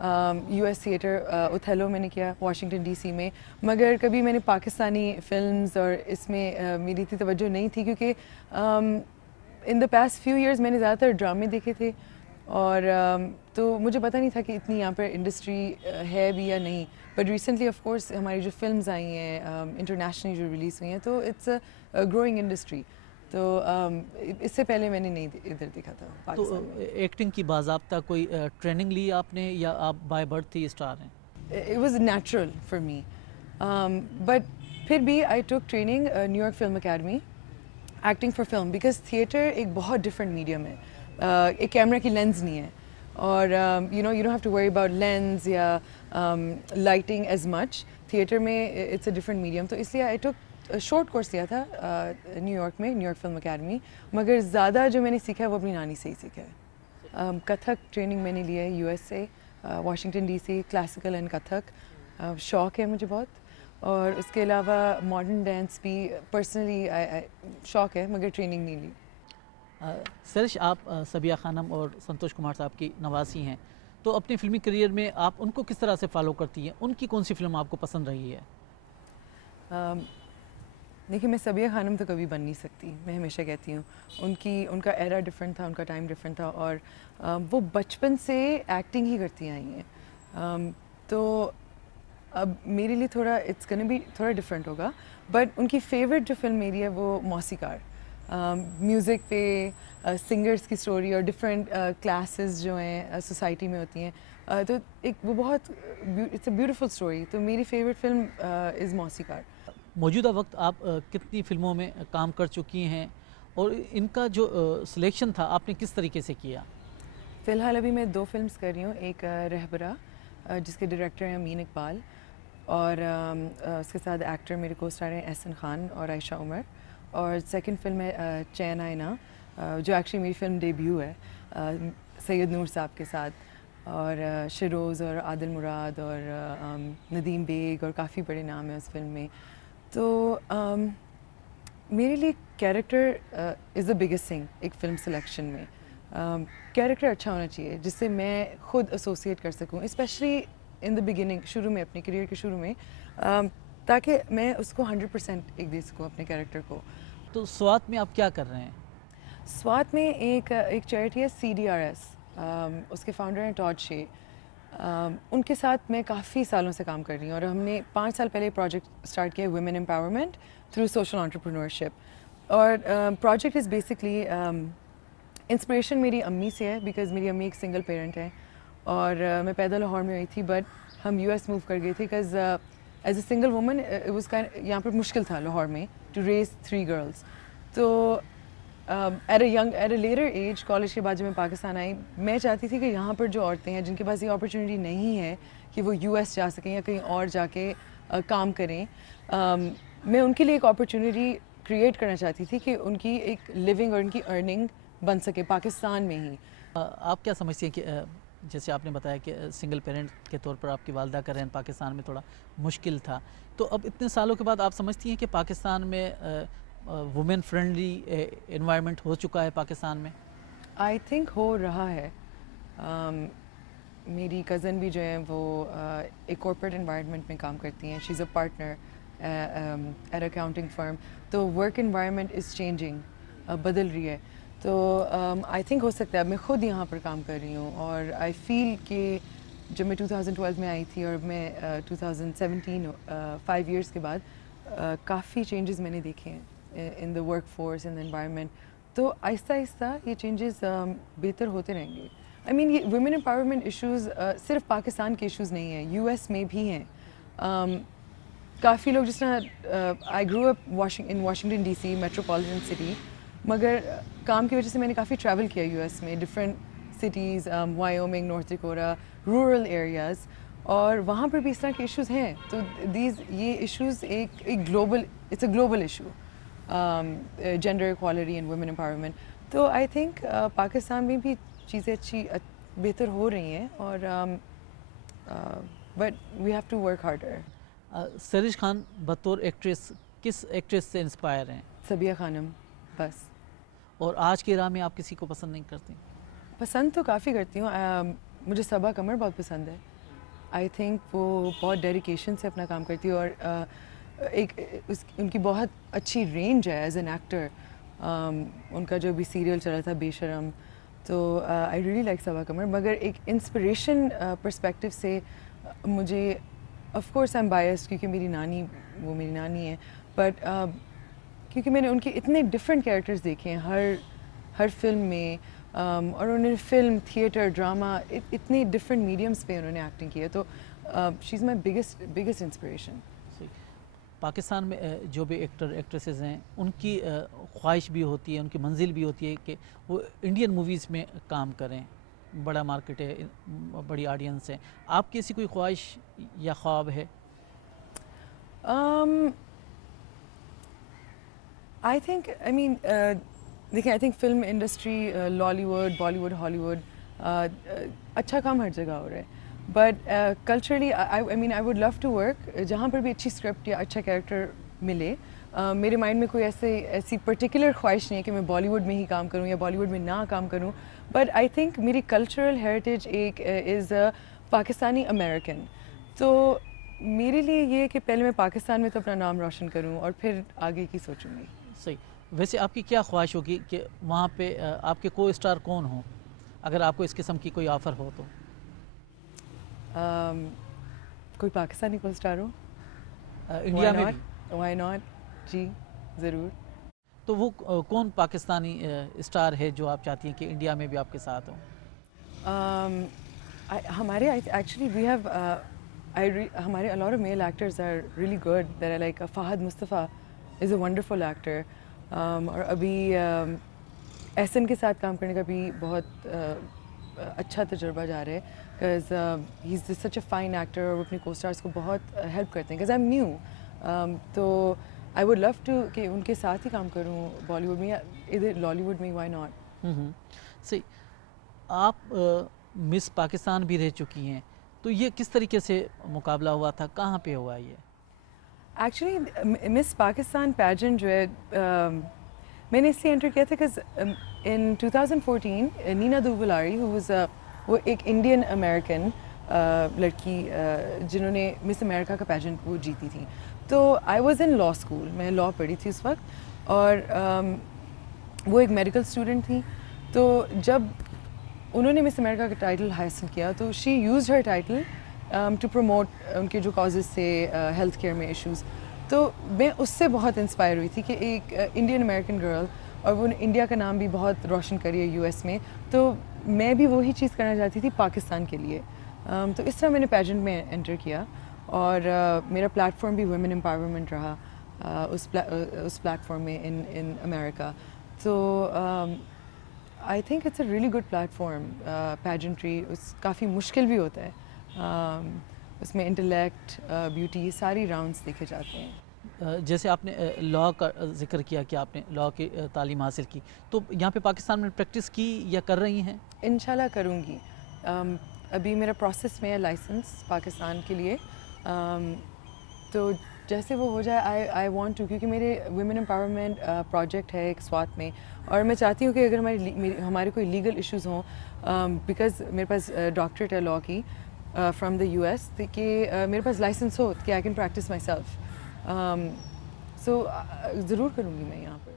US theatre Othello میں نے کیا واشنگٹن ڈی سی میں، مگر کبھی میں نے پاکستانی فلمز اور اس میں میری اتنی توجہ نہیں تھی، کیونکہ ان دا پاسٹ فیو ایئرز میں نے زیادہ تر ڈرامے دیکھے تھے، اور تو مجھے پتہ نہیں تھا کہ اتنی یہاں پر انڈسٹری ہے بھی یا نہیں. بٹ ریسنٹلی آف کورس ہماری جو فلمز آئی ہیں انٹرنیشنلی جو ریلیز ہوئی ہیں، تو اٹس اے گروئنگ انڈسٹری. تو اس سے پہلے میں نے نہیں ادھر دیکھا تھا پاکستان میں. تو ایکٹنگ کی باضابطہ کوئی ٹریننگ لی آپ نے یا آپ بائی برتھ ہی اسٹار ہیں؟ It was natural for me. But پھر بھی I took training new York film academy acting for film, because theatre ایک بہت ڈفرینٹ میڈیم ہے. ایک کیمرہ کی لینس نہیں ہے، اور you don't have to worry about lens یا لائٹنگ ایز مچ. تھیٹر میں اٹس اے ڈفرینٹ میڈیم، تو اس لیے آئی ٹک شارٹ کورس لیا تھا نیو یارک میں، نیو یارک فلم اکیڈمی. مگر زیادہ جو میں نے سیکھا ہے وہ اپنی نانی سے ہی سیکھا ہے. کتھک ٹریننگ میں نے لیا ہے US سے، Washington D C, classical and Kathak. شوق ہے مجھے بہت، اور اس کے علاوہ ماڈرن ڈانس بھی پرسنلی شوق ہے، مگر ٹریننگ نہیں لی. سرش، آپ صبیحہ خانم اور سنتوش کمار صاحب کی نواسی ہیں، تو اپنی فلمی کریئر میں آپ ان کو کس طرح سے فالو کرتی ہیں؟ ان کی کون سی فلم آپ کو پسند رہی ہے؟ دیکھیے، میں صبیحہ خانم تو کبھی بن نہیں سکتی، میں ہمیشہ کہتی ہوں. ان کا ایرا ڈفرینٹ تھا، ان کا ٹائم ڈفرینٹ تھا، اور وہ بچپن سے ایکٹنگ ہی کرتی آئی ہیں. تو اب میرے لیے تھوڑا اٹس گن بی تھوڑا ڈفرینٹ ہوگا. بٹ ان کی فیوریٹ جو فلم میری ہے وہ موسیقار، میوزک پہ سنگرس کی اسٹوری اور ڈفرینٹ کلاسز جو ہیں سوسائٹی میں ہوتی ہیں. تو ایک وہ بہت اٹس اے بیوٹیفل اسٹوری. تو میری فیوریٹ فلم از موسیقار. موجودہ وقت آپ کتنی فلموں میں کام کر چکی ہیں، اور ان کا جو سلیکشن تھا آپ نے کس طریقے سے کیا؟ فی الحال ابھی میں 2 فلمز کر رہی ہوں. ایک رہبرا جس کے ڈائریکٹر ہیں امین اقبال، اور اس کے ساتھ ایکٹر میرے کو اسٹار ہیں احسن خان اور عائشہ عمر. اور سیکنڈ فلم ہے چین آئینہ، جو ایکچولی میری فلم ڈیبیو ہے سید نور صاحب کے ساتھ، اور شیروز اور عادل مراد اور ندیم بیگ اور کافی بڑے نام ہیں اس فلم میں. تو میرے لیے character is the biggest thing ایک فلم سلیکشن میں. کیریکٹر اچھا ہونا چاہیے جس سے میں خود ایسوسیٹ کر سکوں، اسپیشلی ان دا بگننگ، شروع میں، اپنے کریئر کے شروع میں، تاکہ میں اس کو 100% ایک دے سکوں اپنے کیریکٹر کو. تو سوات میں آپ کیا کر رہے ہیں؟ سوات میں ایک چیریٹی ہے CDRS، اس کے فاؤنڈر ہیں ٹاڈ شے. ان کے ساتھ میں کافی سالوں سے کام کر رہی ہوں، اور ہم نے 5 سال پہلے پروجیکٹ اسٹارٹ کیا women empowerment through social entrepreneurship. اور پروجیکٹ از بیسکلی انسپریشن میری امی سے ہے، بیکاز میری امی ایک سنگل پیرنٹ ہے، اور میں پیدا لاہور میں ہوئی تھی، بٹ ہم US موو کر گئے تھے because as a single woman یہاں پر مشکل تھا لاہور میں ٹو ریز 3 گرلس. تو at a later age, college کے بعد جب میں پاکستان آئی، میں چاہتی تھی کہ یہاں پر جو عورتیں ہیں جن کے پاس یہ اپرچونیٹی نہیں ہے کہ وہ US جا سکیں یا کہیں اور جا کے کام کریں، میں ان کے لیے ایک اپرچونیٹی کریٹ کرنا چاہتی تھی کہ ان کی ایک لیونگ اور ان کی ارننگ بن سکے پاکستان میں ہی. آپ کیا سمجھتی ہیں کہ جیسے آپ نے بتایا کہ سنگل پیرنٹ کے طور پر آپ کی والدہ کا رہن پاکستان میں تھوڑا مشکل تھا، تو اب اتنے سالوں کے بعد آپ سمجھتی ہیں کہ پاکستان میں وومن فرینڈلی انوائرمنٹ ہو چکا ہے پاکستان میں؟ آئی تھنک ہو رہا ہے. میری کزن بھی جو ہیں وہ ایک کارپوریٹ انوائرمنٹ میں کام کرتی ہیں. She is a partner at accounting firm. تو ورک انوائرمنٹ از چینجنگ، بدل رہی ہے. تو آئی تھنک ہو سکتا ہے. اب میں خود یہاں پر کام کر رہی ہوں، اور آئی فیل کہ جب میں 2012 میں آئی تھی اور میں 2017 5 ایئرس کے بعد کافی چینجز میں نے دیکھے ہیں in the workforce, in the environment. تو آہستہ آہستہ یہ چینجز بہتر ہوتے رہیں گے. آئی مین یہ ویمن امپاورمنٹ ایشوز صرف پاکستان کے ایشوز نہیں ہیں، US میں بھی ہیں. کافی لوگ، جس طرح I grow up in Washington DC metropolitan city, مگر کام کی وجہ سے میں نے کافی ٹریول کیا US میں، different cities, Wyoming, North Dakota, rural areas, اور وہاں پر بھی اس طرح کے ایشوز ہیں. تو یہ ایشوز ایک global, it's a global issue, gender equality and women empowerment. تو آئی تھنک پاکستان میں بھی چیزیں بہتر ہو رہی ہیں، اور but we have to work harder. Suresh Khan بطور ایکٹریس کس ایکٹریس سے انسپائر ہیں؟ صبیحہ خانم بس. اور آج کی راہ میں آپ کسی کو پسند نہیں کرتی؟ پسند تو کافی کرتی ہوں. مجھے صبا قمر بہت پسند ہے. آئی تھنک وہ بہت ڈیڈیکیشن سے اپنا کام کرتی ہے اور ان کی بہت اچھی رینج ہے ایز این ایکٹر. ان کا جو بھی سیریل چلا تھا بے شرم, تو آئی ریئلی لائک صبا قمر. مگر ایک انسپریشن پرسپیکٹیو سے مجھے of course I am biased کیونکہ میری نانی ہے, بٹ کیونکہ میں نے ان کے اتنے ڈفرینٹ کیریکٹرز دیکھے ہیں ہر فلم میں, اور انہوں نے فلم, تھیٹر, ڈرامہ, اتنے ڈفرینٹ میڈیمس پہ انہوں نے ایکٹنگ کی ہے. تو شی از مائی بگیسٹ انسپریشن. پاکستان میں جو بھی ایکٹر ایکٹریسز ہیں ان کی خواہش بھی ہوتی ہے, ان کی منزل بھی ہوتی ہے کہ وہ انڈین موویز میں کام کریں, بڑا مارکیٹ ہے, بڑی آڈینس ہے. آپ کی ایسی کوئی خواہش یا خواب ہے؟ I think film industry, Lollywood, Bollywood, Hollywood, اچھا کام ہر جگہ ہو رہا ہے. But culturally I would love to work جہاں پر بھی اچھی اسکرپٹ یا اچھا کیریکٹر ملے. میرے مائنڈ میں کوئی ایسی پرٹیکولر خواہش نہیں ہے کہ میں بالی ووڈ میں ہی کام کروں یا بالی ووڈ میں نہ کام کروں. بٹ آئی تھنک میری کلچرل ہیریٹیج ایک از پاکستانی امریکن. تو میرے لیے یہ کہ پہلے میں پاکستان میں تو اپنا نام روشن کروں اور پھر آگے کی سوچوں گی. صحیح. ویسے آپ کی کیا خواہش ہوگی کہ وہاں پہ آپ کے کو اسٹار کون ہوں اگر آپ کو اس قسم کی کوئی آفر ہو تو؟ کوئی پاکستانی کو اسٹار ہو, انڈیا میں بھی. وائی ناٹ, جی ضرور. تو وہ کون پاکستانی اسٹار ہے جو آپ چاہتی ہیں کہ انڈیا میں بھی آپ کے ساتھ ہو؟ ہمارے ایکچولی وی ہیو ہمارے a lot of male actors are really good. There are like Fahad Mustafa is a wonderful actor. اور ابھی احسن کے ساتھ کام کرنے کا بھی بہت اچھا تجربہ جا رہا ہے, because he is such a fine actor. اور وہ اپنے کو اسٹارس کو بہت ہیلپ کرتے ہیں, because I'm new. تو I would love to کہ ان کے ساتھ ہی کام کروں بالی ووڈ میں یا ادھر لالی ووڈ میں, why not. صحیح. آپ مس پاکستان بھی رہ چکی ہیں, تو یہ کس طریقے سے مقابلہ ہوا تھا, کہاں پہ ہوا یہ؟ ایکچولی مس پاکستان پیجنٹ جو ہے میں نے اس لیے انٹر کیا تھا کہ ان 2014 نینا دوبلاری وہ ایک انڈین امریکن لڑکی جنہوں نے مس امریکہ کا پیجنٹ وہ جیتی تھی. تو I was in law school, میں لا پڑھی تھی اس وقت, اور وہ ایک میڈیکل اسٹوڈنٹ تھی. تو جب انہوں نے مس امریکہ کا ٹائٹل حاصل کیا تو she used her title to promote ان کے جو کازز تھے ہیلتھ کیئر میں ایشوز. تو میں اس سے بہت انسپائر ہوئی تھی کہ ایک انڈین امریکن گرل, اور وہ انڈیا کا نام بھی بہت روشن کری ہے یو ایس میں, تو میں بھی وہی چیز کرنا چاہتی تھی پاکستان کے لیے. تو اس طرح میں نے پیجنٹ میں انٹر کیا, اور میرا پلیٹ فارم بھی ویمن امپاورمنٹ رہا اس پلیٹ فارم میں ان امریکہ. تو I think it's a really good platform. Pageantry کافی مشکل بھی ہوتا ہے, اس میں انٹلیکٹ, بیوٹی, یہ ساری راؤنڈس دیکھے جاتے ہیں. جیسے آپ نے لاء کا ذکر کیا کہ آپ نے لاء کی تعلیم حاصل کی, تو یہاں پہ پاکستان میں پریکٹس کی یا کر رہی ہیں؟ انشاءاللہ کروں گی. ابھی میرا پروسیس میں ہے لائسنس پاکستان کے لیے, تو جیسے وہ ہو جائے آئی وانٹ ٹو, کیونکہ میرے ویمن امپاورمنٹ پروجیکٹ ہے ایک سوات میں, اور میں چاہتی ہوں کہ اگر ہمارے کوئی لیگل ایشوز ہوں, بیکاز میرے پاس ڈاکٹریٹ ہے لاء کی فرام دا یو ایس, کہ میرے پاس لائسنس ہو کہ I can practise myself. So ضرور کروں گی میں یہاں پر.